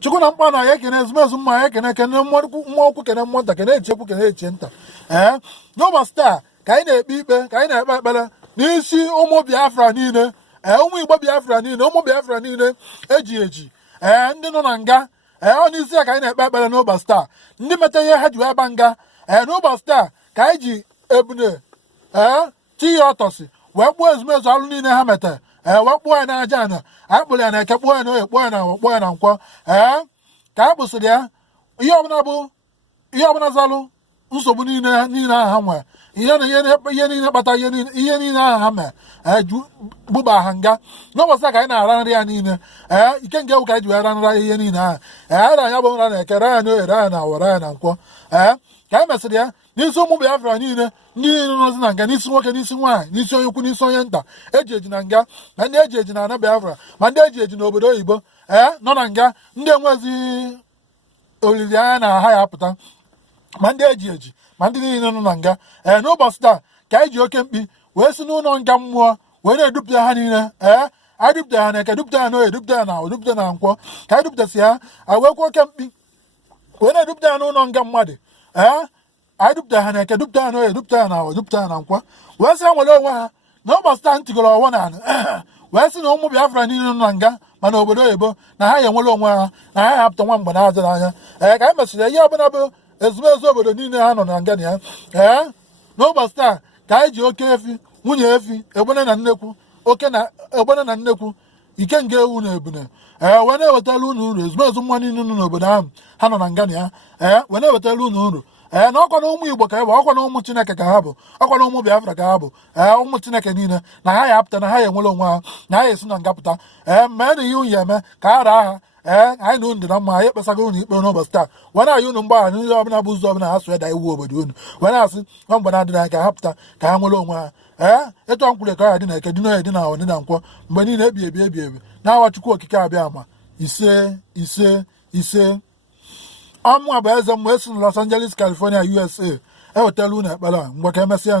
chukwu na mkpa na ya ekene ezumezu mma ya kene mmụọ ukwu kene mmụọ nta kene echi ekwu kene echi nta n'ụbọchị taa ka anyị na-ekpe ikpe ka anyị na-ekpe ekpere n'isi ụmụ Biafra niile ụmụ Igbo Biafra niile ụmụ Biafra niile eji ndị nọ na nga ọ n'isi ya ka anyị na-ekpe ekpere n'ụbọchị taa ndị meta ihe ha ji wee ba nga n'ụbọchị taa ka anyị ji ebune ti ya ọtọsi wee kpụọ ezumezu alụ niile ha meta wee kpụọ ya n'aja ana anyị kpụrụ ya na eke kpụọ ya na oye kpụọ ya na awọ kpụọ ya na nkwọ ka anyị kpụsịrị ya ihe ọbụla zalụ nsogbu niile ahụ ha nwere ihe niile kpata ihe niile ahụ ha mee gbuba ha nga n'ụbọchị a ka anyị na-ara nri ya niile ike nke ewu ka anyị ji wee ra nra ihe niile ahụ anyị na anya bụ nra na eke ra ya na oye ra ya na awọ ra ya na nkwọ ka anyị mesịrị ya n'isi ụmụ Biafra niile ndị niile nọzi na nga n'isi nwoke n'isi nwaanyị n'isi onye ukwu n'isi onye nta eji na nga na ndị eji na ana Biafra ma ndị eji n'obodo oyibo nọ na nga ndị enwezi olileanya na ha ya apụta ma ndị eji ma ndị niile nọ na nga n'ụbọchị taa ka anyị ji oke mkpi wee si n'ụlọ nga mmụọ wee na-edupụta ha niile anyị dupụta ha na eke dupụta ha na oye dupụta ha na awọ dupụta na nkwọ ka anyị dupụtasị ha wekwa oke mkpi wee na-edupụta ha n'ụlọ nga mmadụ anyị dupụta ha na eke dupụta ha na oye dupụta ha na awọ dupụta ha na nkwọ wee sị ha nwere onwe ha na ụbọchị taa ntigoro ọwọ na ala wee sị na ụmụ Biafra niile nọ na nga mana obodo oyibo na ha ya enwere onwe ha na ha ya hapụta nwa mgbe na-adịghị anya ka anyị mesịrị ihe ọbụla bụ ezumezu obodo niile ha nọ na nga na ya n'ụbọchị taa ka anyị ji oke efi nwunye efi egbene na nnekwu ike nga ewu na ebune wee na-ewetara unu uru ezumezu nwa niile nọ n'obodo ahụ ha nọ na nga na ya wee na-ewetara unu uru na ọkwa na ụmụ Igbo ka ha bụ ọkwa na ụmụ Chineke ka ha bụ ọkwa na ụmụ Biafra ka ha bụ ụmụ Chineke niile na ha ya apụta na ha ya enwere onwe ha na ha ya esi na nga pụta mee na ihe unu ya eme ka ha raa ha anyị na unu dị na mma anyị ekpesago unu ikpe n'ụbọchị taa wee na-ayị unu mgbaghara n'ihe ọbụla bụ ụzọ ọbụla ha so eda iwu obodo unu wee na-asị nwa mgbe na-adịghị anya ka ha pụta ka ha nwere onwe ha etu a nkwụrụ ka ọ ya dị na eke dị na oye dị na awọ dị na nkwọ mgbe niile ebi na-awa Chukwu okike abịa ma ise ọmụ a bụ eze mmụọ esi na Los Angeles, California, USA ewetala unu ekpere a mgbe ka emesịa